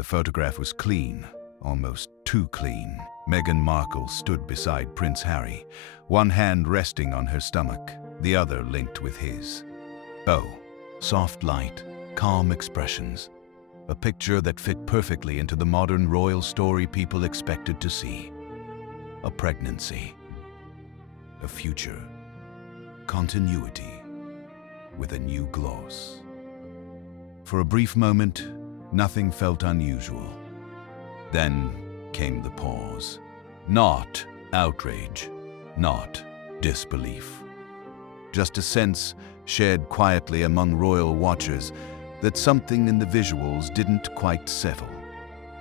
The photograph was clean, almost too clean. Meghan Markle stood beside Prince Harry, one hand resting on her stomach, the other linked with his. Oh, soft light, calm expressions. A picture that fit perfectly into the modern royal story people expected to see. A pregnancy. A future. Continuity. With a new gloss. For a brief moment, nothing felt unusual. Then came the pause. Not outrage, not disbelief. Just a sense, shared quietly among royal watchers, that something in the visuals didn't quite settle.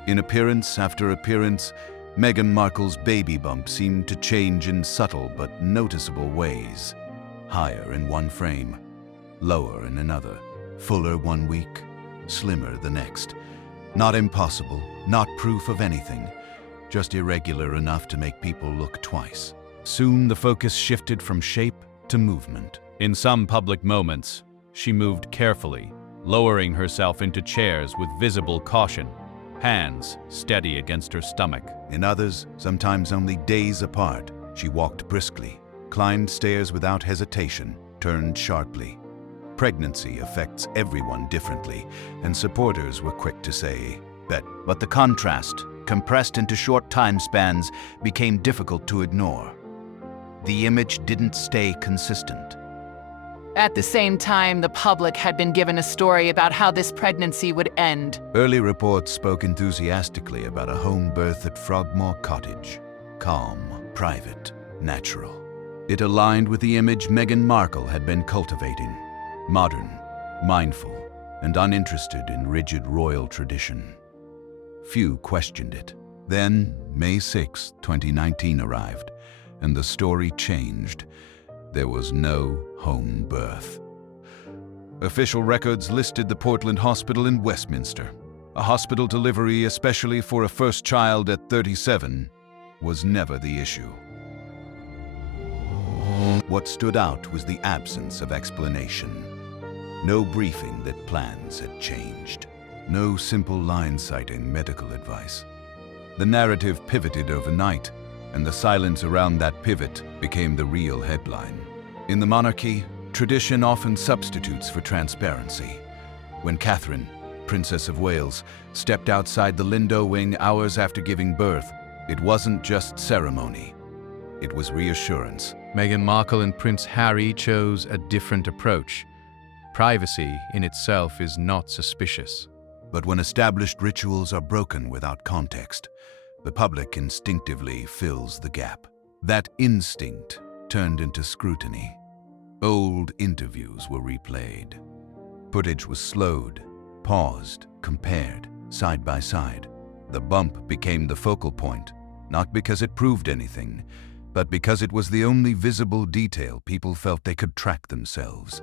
In appearance after appearance, Meghan Markle's baby bump seemed to change in subtle but noticeable ways. Higher in one frame, lower in another, fuller one week, slimmer the next. Not impossible, not proof of anything, just irregular enough to make people look twice. Soon the focus shifted from shape to movement. In some public moments, she moved carefully, lowering herself into chairs with visible caution, hands steady against her stomach. In others, sometimes only days apart, she walked briskly, climbed stairs without hesitation, turned sharply. Pregnancy affects everyone differently, and supporters were quick to say, "Bet." But the contrast, compressed into short time spans, became difficult to ignore. The image didn't stay consistent. At the same time, the public had been given a story about how this pregnancy would end. Early reports spoke enthusiastically about a home birth at Frogmore Cottage. Calm, private, natural. It aligned with the image Meghan Markle had been cultivating. Modern, mindful, and uninterested in rigid royal tradition. Few questioned it. Then, May 6, 2019 arrived, and the story changed. There was no home birth. Official records listed the Portland Hospital in Westminster. A hospital delivery, especially for a first child at 37, was never the issue. What stood out was the absence of explanation. No briefing that plans had changed. No simple line citing medical advice. The narrative pivoted overnight, and the silence around that pivot became the real headline. In the monarchy, tradition often substitutes for transparency. When Catherine, Princess of Wales, stepped outside the Lindo wing hours after giving birth, it wasn't just ceremony. It was reassurance. Meghan Markle and Prince Harry chose a different approach. Privacy in itself is not suspicious. But when established rituals are broken without context, the public instinctively fills the gap. That instinct turned into scrutiny. Old interviews were replayed. Footage was slowed, paused, compared, side by side. The bump became the focal point, not because it proved anything, but because it was the only visible detail people felt they could track themselves.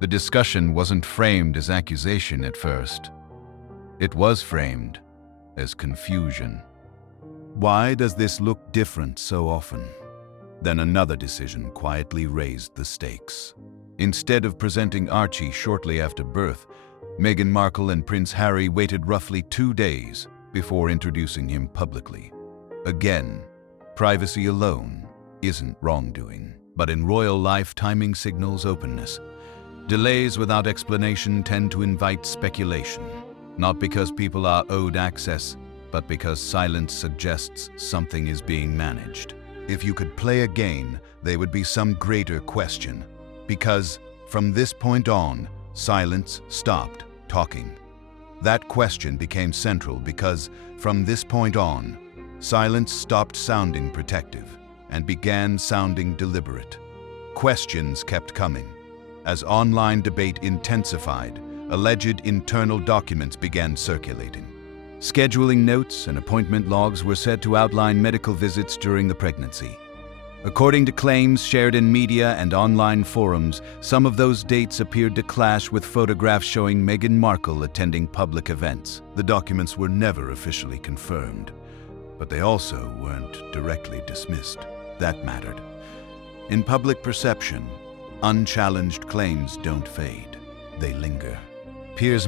The discussion wasn't framed as accusation at first. It was framed as confusion. Why does this look different so often? Then another decision quietly raised the stakes. Instead of presenting Archie shortly after birth, Meghan Markle and Prince Harry waited roughly 2 days before introducing him publicly. Again, privacy alone isn't wrongdoing, but in royal life, timing signals openness. Delays without explanation tend to invite speculation, not because people are owed access, but because silence suggests something is being managed. If you could play a game, there would be some greater question, because from this point on, silence stopped talking. That question became central because from this point on, silence stopped sounding protective and began sounding deliberate. Questions kept coming. As online debate intensified, alleged internal documents began circulating. Scheduling notes and appointment logs were said to outline medical visits during the pregnancy. According to claims shared in media and online forums, some of those dates appeared to clash with photographs showing Meghan Markle attending public events. The documents were never officially confirmed, but they also weren't directly dismissed. That mattered. In public perception, unchallenged claims don't fade, they linger. Piers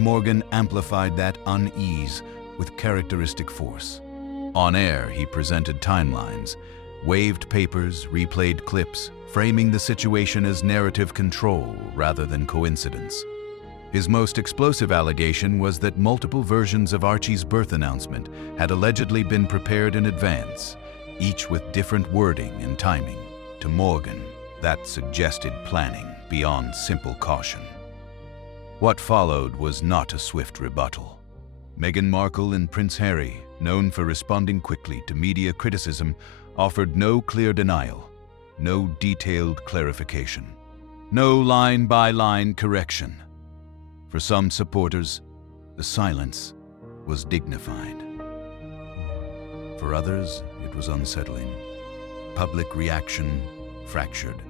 amplified that unease with characteristic force. On air, he presented timelines, waved papers, replayed clips, framing the situation as narrative control rather than coincidence. His most explosive allegation was that multiple versions of Archie's birth announcement had allegedly been prepared in advance, each with different wording and timing. To Morgan, that suggested planning beyond simple caution. What followed was not a swift rebuttal. Meghan Markle and Prince Harry, known for responding quickly to media criticism, offered no clear denial, no detailed clarification, no line-by-line correction. For some supporters, the silence was dignified. For others, it was unsettling. Public reaction fractured.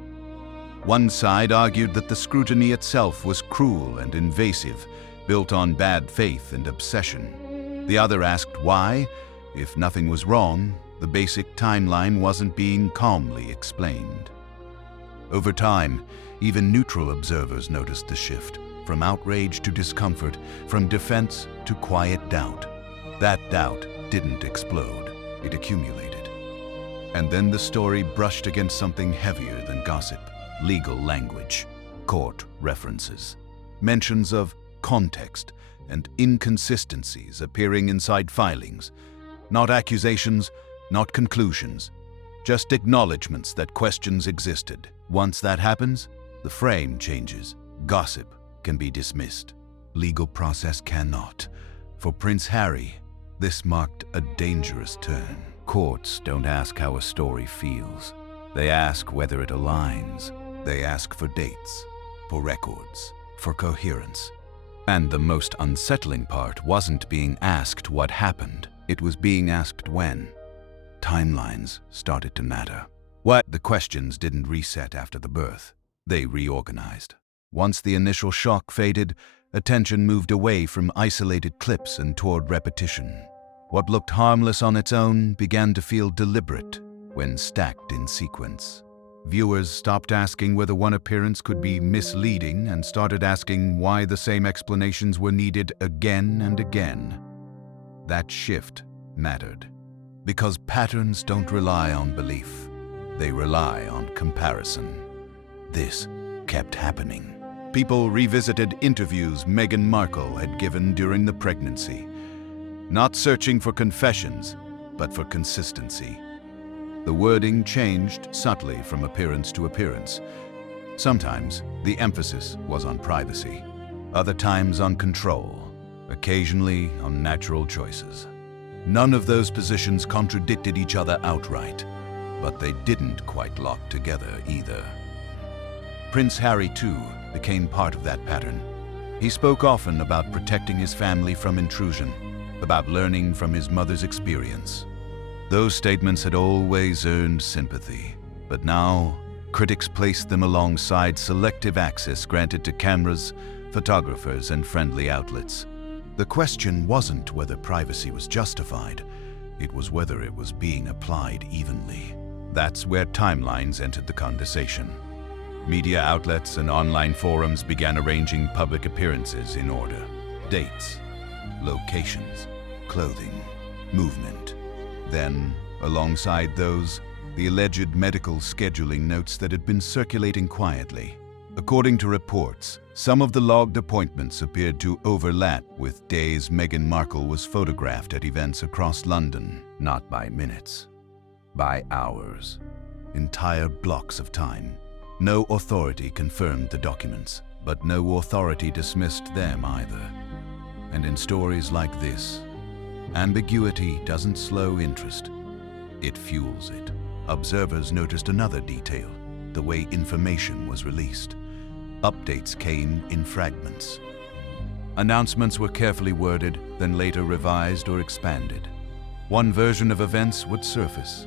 One side argued that the scrutiny itself was cruel and invasive, built on bad faith and obsession. The other asked why, if nothing was wrong, the basic timeline wasn't being calmly explained. Over time, even neutral observers noticed the shift, from outrage to discomfort, from defense to quiet doubt. That doubt didn't explode, it accumulated. And then the story brushed against something heavier than gossip: legal language, court references, mentions of context and inconsistencies appearing inside filings. Not accusations, not conclusions, just acknowledgments that questions existed. Once that happens, the frame changes. Gossip can be dismissed. Legal process cannot. For Prince Harry, this marked a dangerous turn. Courts don't ask how a story feels. They ask whether it aligns. They ask for dates, for records, for coherence. And the most unsettling part wasn't being asked what happened. It was being asked when. Timelines started to matter. The questions didn't reset after the birth. They reorganized. Once the initial shock faded, attention moved away from isolated clips and toward repetition. What looked harmless on its own began to feel deliberate when stacked in sequence. Viewers stopped asking whether one appearance could be misleading and started asking why the same explanations were needed again and again. That shift mattered, because patterns don't rely on belief. They rely on comparison. This kept happening. People revisited interviews Meghan Markle had given during the pregnancy, not searching for confessions, but for consistency. The wording changed subtly from appearance to appearance. Sometimes the emphasis was on privacy, other times on control, occasionally on natural choices. None of those positions contradicted each other outright, but they didn't quite lock together either. Prince Harry, too, became part of that pattern. He spoke often about protecting his family from intrusion, about learning from his mother's experience. Those statements had always earned sympathy, but now critics placed them alongside selective access granted to cameras, photographers, and friendly outlets. The question wasn't whether privacy was justified, it was whether it was being applied evenly. That's where timelines entered the conversation. Media outlets and online forums began arranging public appearances in order: dates, locations, clothing, movement. Then, alongside those, the alleged medical scheduling notes that had been circulating quietly. According to reports, some of the logged appointments appeared to overlap with days Meghan Markle was photographed at events across London, not by minutes, by hours, entire blocks of time. No authority confirmed the documents, but no authority dismissed them either. And in stories like this, ambiguity doesn't slow interest, it fuels it. Observers noticed another detail: the way information was released. Updates came in fragments. Announcements were carefully worded, then later revised or expanded. One version of events would surface,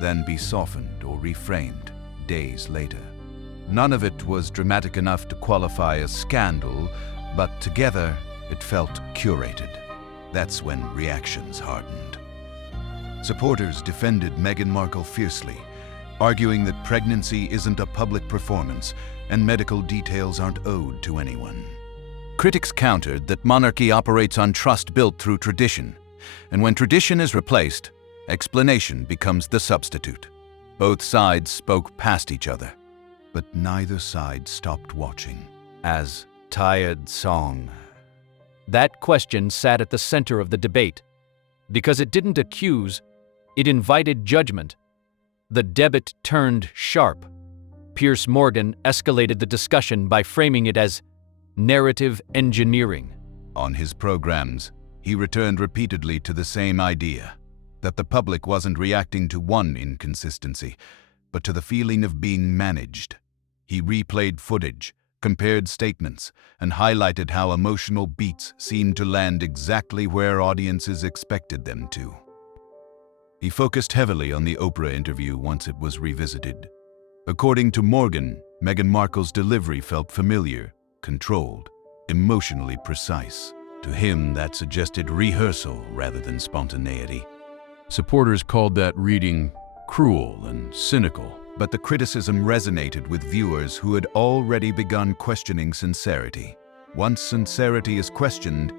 then be softened or reframed days later. None of it was dramatic enough to qualify as scandal, but together it felt curated. That's when reactions hardened. Supporters defended Meghan Markle fiercely, arguing that pregnancy isn't a public performance and medical details aren't owed to anyone. Critics countered that monarchy operates on trust built through tradition. And when tradition is replaced, explanation becomes the substitute. Both sides spoke past each other, but neither side stopped watching. As tired song. That question sat at the center of the debate. Because it didn't accuse, it invited judgment. The debate turned sharp. Piers Morgan escalated the discussion by framing it as narrative engineering. On his programs, he returned repeatedly to the same idea, that the public wasn't reacting to one inconsistency, but to the feeling of being managed. He replayed footage, compared statements, and highlighted how emotional beats seemed to land exactly where audiences expected them to. He focused heavily on the Oprah interview once it was revisited. According to Morgan, Meghan Markle's delivery felt familiar, controlled, emotionally precise. To him, that suggested rehearsal rather than spontaneity. Supporters called that reading cruel and cynical. But the criticism resonated with viewers who had already begun questioning sincerity. Once sincerity is questioned,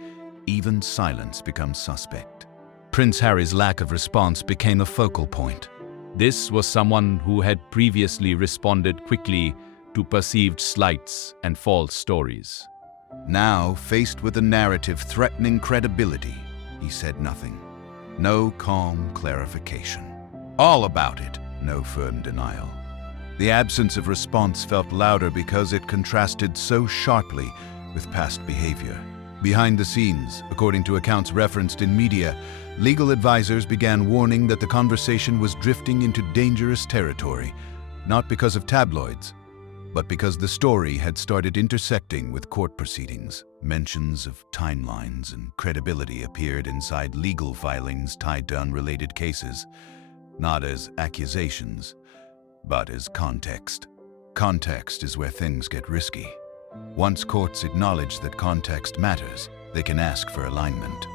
even silence becomes suspect. Prince Harry's lack of response became a focal point. This was someone who had previously responded quickly to perceived slights and false stories. Now, faced with a narrative threatening credibility, he said nothing. No calm clarification. All about it. No firm denial. The absence of response felt louder because it contrasted so sharply with past behavior. Behind the scenes, according to accounts referenced in media, legal advisors began warning that the conversation was drifting into dangerous territory, not because of tabloids, but because the story had started intersecting with court proceedings. Mentions of timelines and credibility appeared inside legal filings tied to unrelated cases. Not as accusations, but as context. Context is where things get risky. Once courts acknowledge that context matters, they can ask for alignment.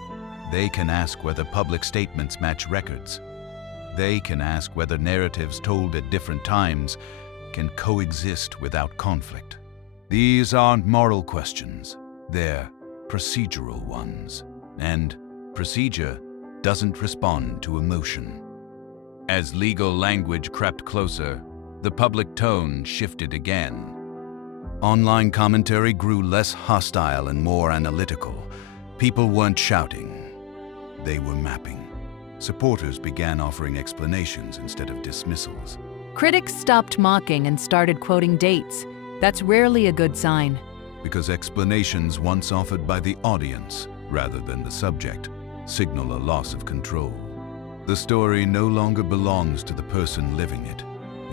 They can ask whether public statements match records. They can ask whether narratives told at different times can coexist without conflict. These aren't moral questions, they're procedural ones. And procedure doesn't respond to emotion. As legal language crept closer, the public tone shifted again. Online commentary grew less hostile and more analytical. People weren't shouting, they were mapping. Supporters began offering explanations instead of dismissals. Critics stopped mocking and started quoting dates. That's rarely a good sign. Because explanations once offered by the audience, rather than the subject, signal a loss of control. The story no longer belongs to the person living it.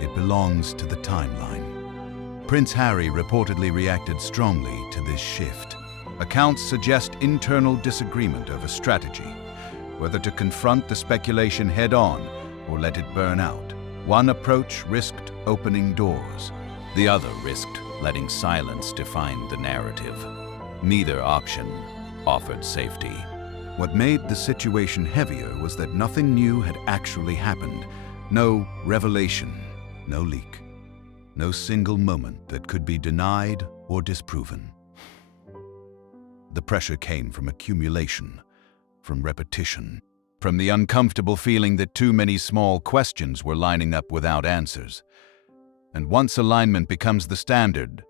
It belongs to the timeline. Prince Harry reportedly reacted strongly to this shift. Accounts suggest internal disagreement over strategy, whether to confront the speculation head-on or let it burn out. One approach risked opening doors. The other risked letting silence define the narrative. Neither option offered safety. What made the situation heavier was that nothing new had actually happened. No revelation, no leak, no single moment that could be denied or disproven. The pressure came from accumulation, from repetition, from the uncomfortable feeling that too many small questions were lining up without answers. And once alignment becomes the standard,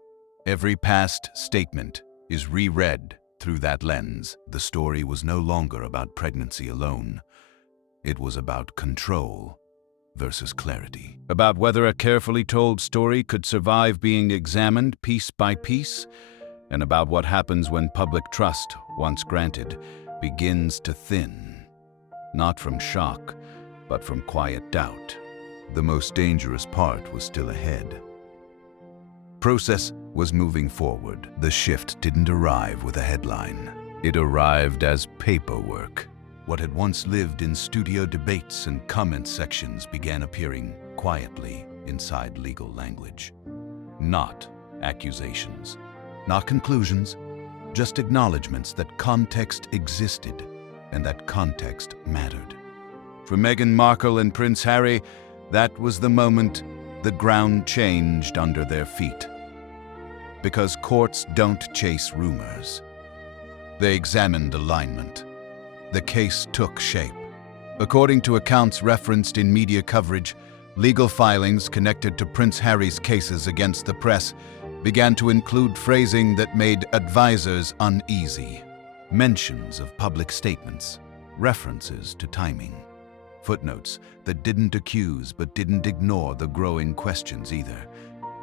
every past statement is reread through that lens. The story was no longer about pregnancy alone. It was about control versus clarity. About whether a carefully told story could survive being examined piece by piece, and about what happens when public trust, once granted, begins to thin. Not from shock, but from quiet doubt. The most dangerous part was still ahead. Process was moving forward. The shift didn't arrive with a headline. It arrived as paperwork. What had once lived in studio debates and comment sections began appearing quietly inside legal language. Not accusations, not conclusions, just acknowledgments that context existed and that context mattered. For Meghan Markle and Prince Harry, that was the moment the ground changed under their feet. Because courts don't chase rumors. They examined alignment. the case took shape. According to accounts referenced in media coverage, legal filings connected to Prince Harry's cases against the press began to include phrasing that made advisors uneasy. Mentions of public statements, references to timing, footnotes that didn't accuse but didn't ignore the growing questions either.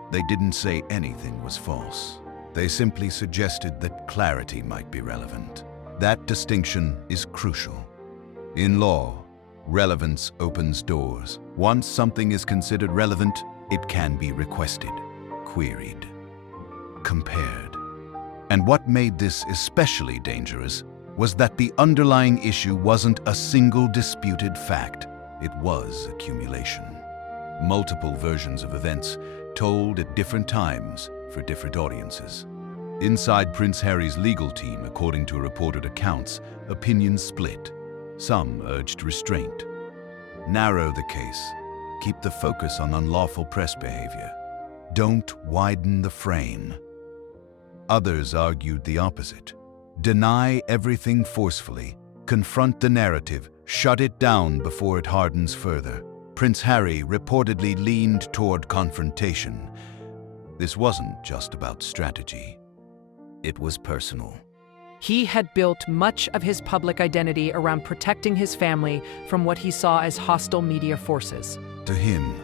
They didn't say anything was false. They simply suggested that clarity might be relevant. That distinction is crucial. In law, relevance opens doors. Once something is considered relevant, it can be requested, queried, compared. And what made this especially dangerous was that the underlying issue wasn't a single disputed fact. It was accumulation. Multiple versions of events told at different times for different audiences. Inside Prince Harry's legal team, according to reported accounts, opinions split. Some urged restraint. Narrow the case. Keep the focus on unlawful press behavior. Don't widen the frame. Others argued the opposite. Deny everything forcefully. Confront the narrative. Shut it down before it hardens further. Prince Harry reportedly leaned toward confrontation. This wasn't just about strategy. It was personal. He had built much of his public identity around protecting his family from what he saw as hostile media forces. To him,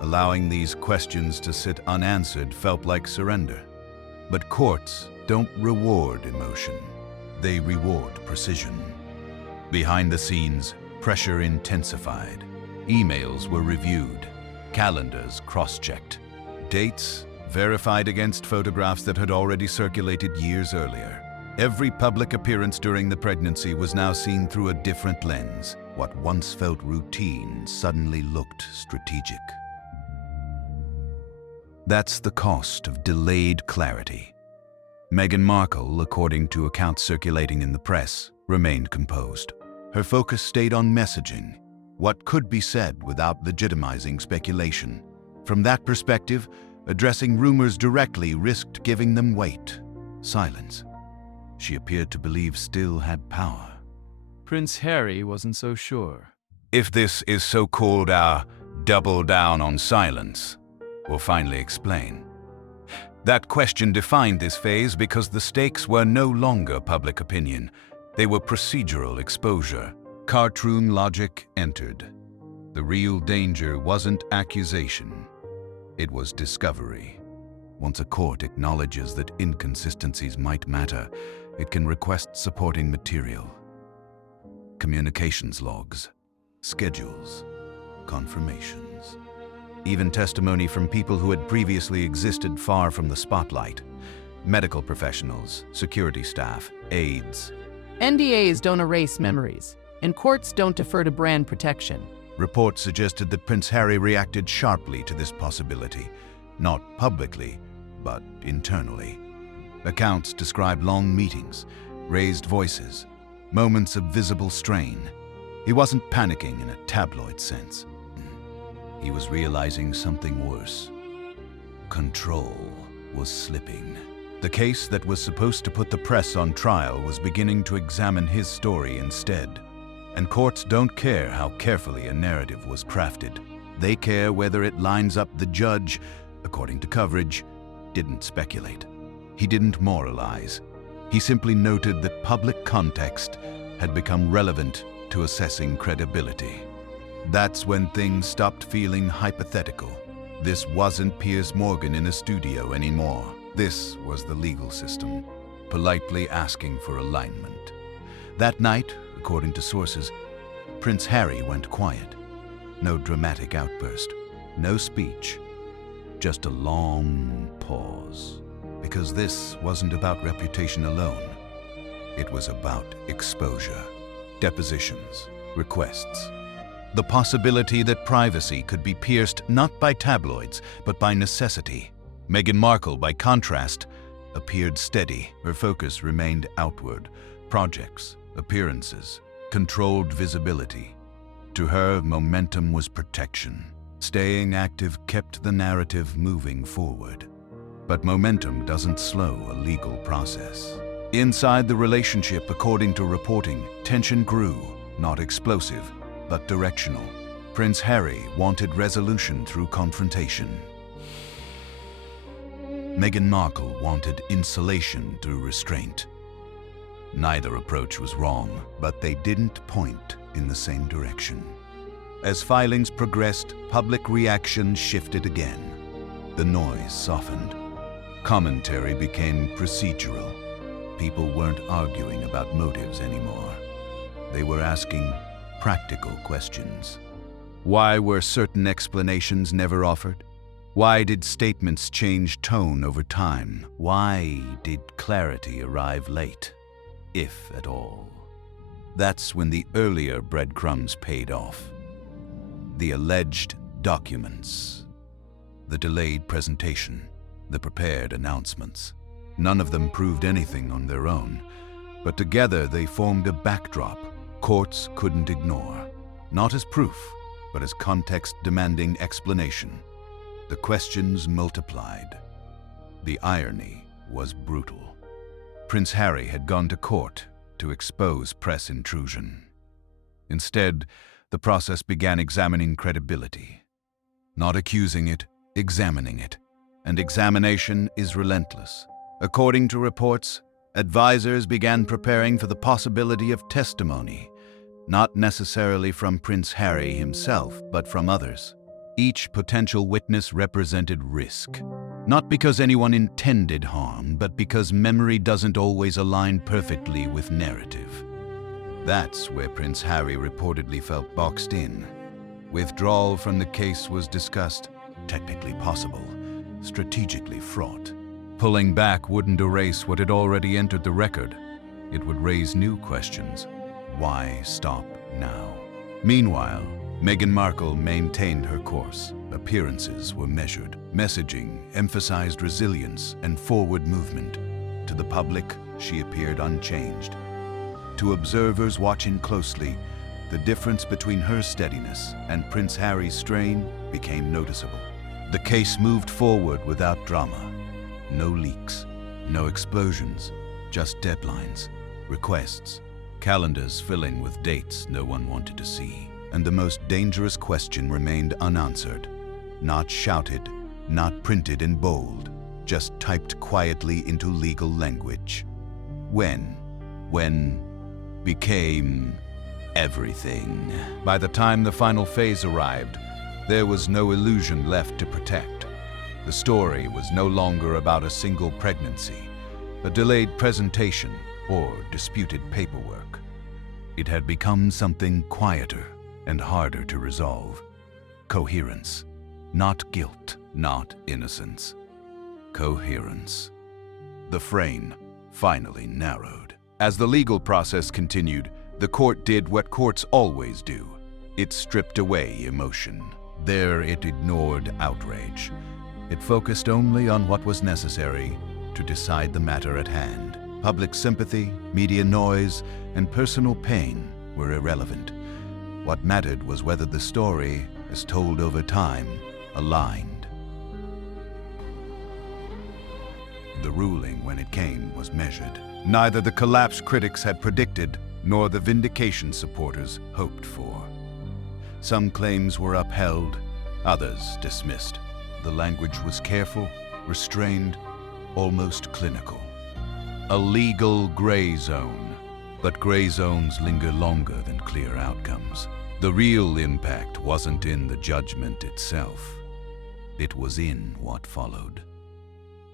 allowing these questions to sit unanswered felt like surrender. But courts don't reward emotion. They reward precision. Behind the scenes, pressure intensified. Emails were reviewed, calendars cross-checked, dates verified against photographs that had already circulated years earlier. Every public appearance during the pregnancy was now seen through a different lens. What once felt routine suddenly looked strategic. That's the cost of delayed clarity. Meghan Markle, according to accounts circulating in the press, remained composed. Her focus stayed on messaging, what could be said without legitimizing speculation. From that perspective, addressing rumors directly risked giving them weight. Silence. She appeared to believe still had power. Prince Harry wasn't so sure. If this is so-called our double down on silence, we'll finally explain. That question defined this phase because the stakes were no longer public opinion. They were procedural exposure. Courtroom logic entered. The real danger wasn't accusation. It was discovery. Once a court acknowledges that inconsistencies might matter, it can request supporting material. Communications logs, schedules, confirmations. Even testimony from people who had previously existed far from the spotlight. Medical professionals, security staff, aides. NDAs don't erase memories, and courts don't defer to brand protection. Reports suggested that Prince Harry reacted sharply to this possibility, not publicly, but internally. Accounts describe long meetings, raised voices, moments of visible strain. He wasn't panicking in a tabloid sense. He was realizing something worse. Control was slipping. The case that was supposed to put the press on trial was beginning to examine his story instead. And courts don't care how carefully a narrative was crafted. They care whether it lines up. The judge, according to coverage, didn't speculate. He didn't moralize. He simply noted that public context had become relevant to assessing credibility. That's when things stopped feeling hypothetical. This wasn't Piers Morgan in a studio anymore. This was the legal system, politely asking for alignment. That night, according to sources, Prince Harry went quiet. No dramatic outburst, no speech, just a long pause. Because this wasn't about reputation alone. It was about exposure, depositions, requests. The possibility that privacy could be pierced not by tabloids, but by necessity. Meghan Markle, by contrast, appeared steady. Her focus remained outward. Projects, appearances, controlled visibility. To her, momentum was protection. Staying active kept the narrative moving forward. But momentum doesn't slow a legal process. Inside the relationship, according to reporting, tension grew, not explosive, but directional. Prince Harry wanted resolution through confrontation. Meghan Markle wanted insulation through restraint. Neither approach was wrong, but they didn't point in the same direction. As filings progressed, public reaction shifted again. The noise softened. Commentary became procedural. People weren't arguing about motives anymore. They were asking practical questions. Why were certain explanations never offered? Why did statements change tone over time? Why did clarity arrive late, if at all? That's when the earlier breadcrumbs paid off. The alleged documents, the delayed presentation, the prepared announcements. None of them proved anything on their own, but together they formed a backdrop courts couldn't ignore, not as proof, but as context-demanding explanation. The questions multiplied. The irony was brutal. Prince Harry had gone to court to expose press intrusion. Instead, the process began examining credibility. Not accusing it, examining it. And examination is relentless. According to reports, advisors began preparing for the possibility of testimony, not necessarily from Prince Harry himself, but from others. Each potential witness represented risk, not because anyone intended harm, but because memory doesn't always align perfectly with narrative. That's where Prince Harry reportedly felt boxed in. Withdrawal from the case was discussed, technically possible, strategically fraught. Pulling back wouldn't erase what had already entered the record. It would raise new questions. Why stop now? Meanwhile, Meghan Markle maintained her course. Appearances were measured. Messaging emphasized resilience and forward movement. To the public, she appeared unchanged. To observers watching closely, the difference between her steadiness and Prince Harry's strain became noticeable. The case moved forward without drama. No leaks, no explosions, just deadlines, requests, calendars filling with dates no one wanted to see. And the most dangerous question remained unanswered. Not shouted, not printed in bold, just typed quietly into legal language. When became everything. By the time the final phase arrived, there was no illusion left to protect. The story was no longer about a single pregnancy, a delayed presentation, or disputed paperwork. It had become something quieter and harder to resolve. Coherence. Not guilt, not innocence. Coherence. The frame finally narrowed. As the legal process continued, the court did what courts always do. It stripped away emotion. There it ignored outrage. It focused only on what was necessary to decide the matter at hand. Public sympathy, media noise, and personal pain were irrelevant. What mattered was whether the story, as told over time, aligned. The ruling, when it came, was measured. Neither the collapse critics had predicted, nor the vindication supporters hoped for. Some claims were upheld, others dismissed. The language was careful, restrained, almost clinical. A legal gray zone, but gray zones linger longer than clear outcomes. The real impact wasn't in the judgment itself. It was in what followed.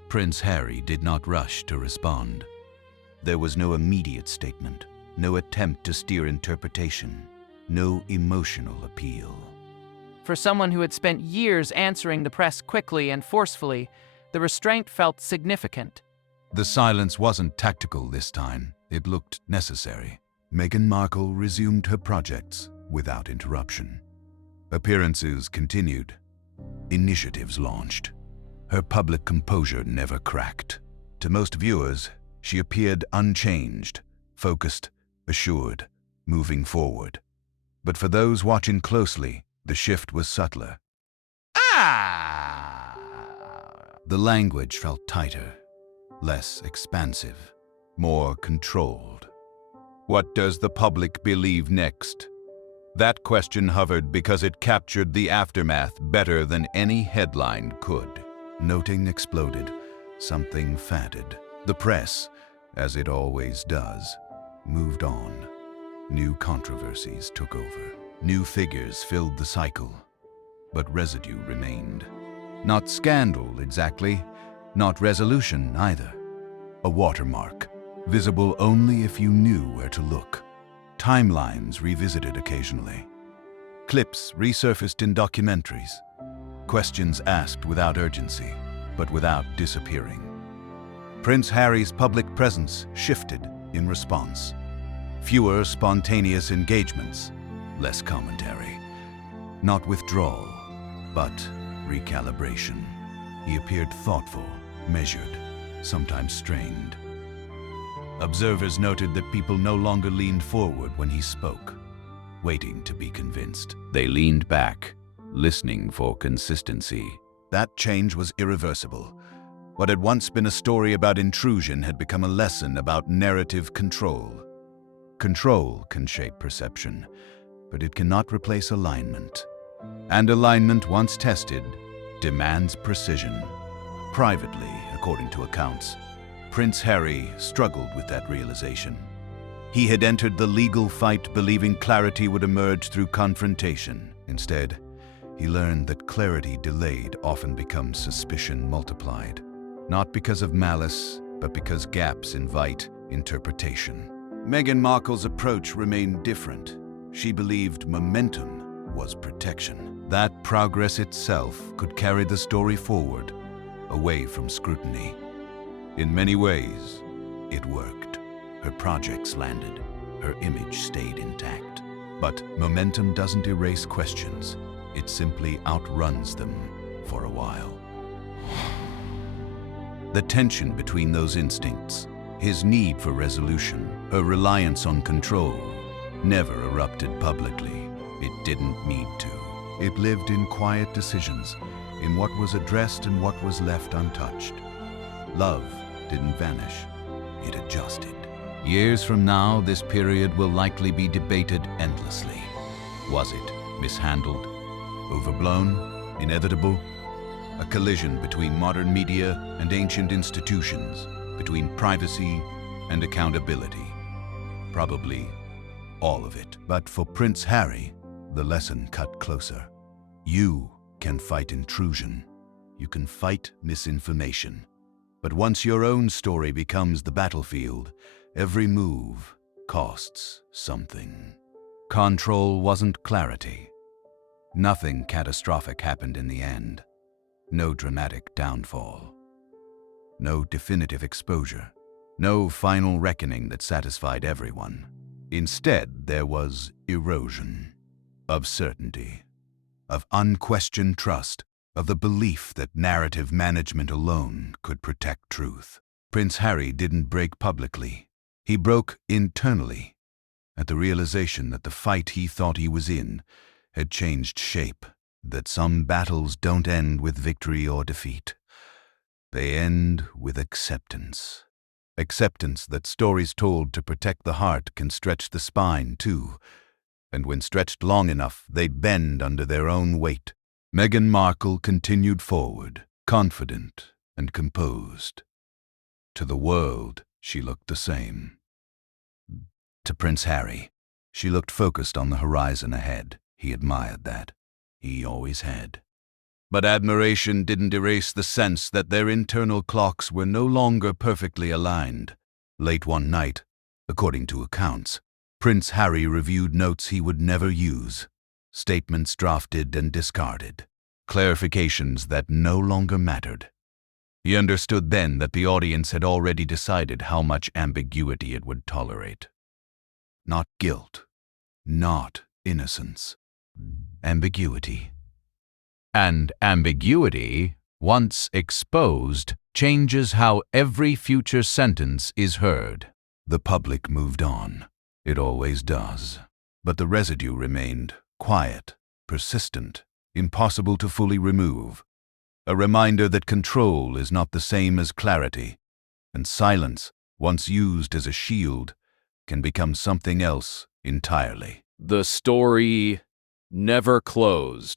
Prince Harry did not rush to respond. There was no immediate statement, no attempt to steer interpretation, no emotional appeal. For someone who had spent years answering the press quickly and forcefully, the restraint felt significant. The silence wasn't tactical this time. It looked necessary. Meghan Markle resumed her projects without interruption. Appearances continued. Initiatives launched. Her public composure never cracked. To most viewers, she appeared unchanged, focused, assured, moving forward. But for those watching closely, the shift was subtler. The language felt tighter, less expansive. more controlled. What does the public believe next? That question hovered because it captured the aftermath better than any headline could. Noting exploded. Something fatted. The press, as it always does, moved on. New controversies took over. New figures filled the cycle. But residue remained. Not scandal, exactly. Not resolution, either. A watermark, visible only if you knew where to look. Timelines revisited occasionally. Clips resurfaced in documentaries. Questions asked without urgency, but without disappearing. Prince Harry's public presence shifted in response. Fewer spontaneous engagements, less commentary. Not withdrawal, but recalibration. He appeared thoughtful, measured, sometimes strained. Observers noted that people no longer leaned forward when he spoke, waiting to be convinced. They leaned back, listening for consistency. That change was irreversible. What had once been a story about intrusion had become a lesson about narrative control. Control can shape perception, but it cannot replace alignment. And alignment, once tested, demands precision. Privately, according to accounts, Prince Harry struggled with that realization. He had entered the legal fight believing clarity would emerge through confrontation. Instead, he learned that clarity delayed often becomes suspicion multiplied. Not because of malice, but because gaps invite interpretation. Meghan Markle's approach remained different. She believed momentum was protection. That progress itself could carry the story forward, away from scrutiny. In many ways, it worked. Her projects landed. Her image stayed intact. But momentum doesn't erase questions. It simply outruns them for a while. The tension between those instincts, his need for resolution, her reliance on control, never erupted publicly. It didn't need to. It lived in quiet decisions, in what was addressed and what was left untouched. Love didn't vanish. It adjusted. Years from now, this period will likely be debated endlessly. Was it mishandled? Overblown? Inevitable? A collision between modern media and ancient institutions, between privacy and accountability. Probably all of it. But for Prince Harry, the lesson cut closer. You can fight intrusion. You can fight misinformation. But once your own story becomes the battlefield, every move costs something. Control wasn't clarity. Nothing catastrophic happened in the end. No dramatic downfall. No definitive exposure. No final reckoning that satisfied everyone. Instead, there was erosion of certainty, of unquestioned trust, of the belief that narrative management alone could protect truth. Prince Harry didn't break publicly. He broke internally, at the realization that the fight he thought he was in had changed shape, that some battles don't end with victory or defeat. They end with acceptance. Acceptance that stories told to protect the heart can stretch the spine, too, and when stretched long enough, they bend under their own weight. Meghan Markle continued forward, confident and composed. To the world, she looked the same. To Prince Harry, she looked focused on the horizon ahead. He admired that. He always had. But admiration didn't erase the sense that their internal clocks were no longer perfectly aligned. Late one night, according to accounts, Prince Harry reviewed notes he would never use, statements drafted and discarded, clarifications that no longer mattered. He understood then that the audience had already decided how much ambiguity it would tolerate. Not guilt, not innocence. Ambiguity. And ambiguity, once exposed, changes how every future sentence is heard. The public moved on. It always does. But the residue remained quiet, persistent, impossible to fully remove. A reminder that control is not the same as clarity, and silence once used as a shield, can become something else entirely. The story never closed.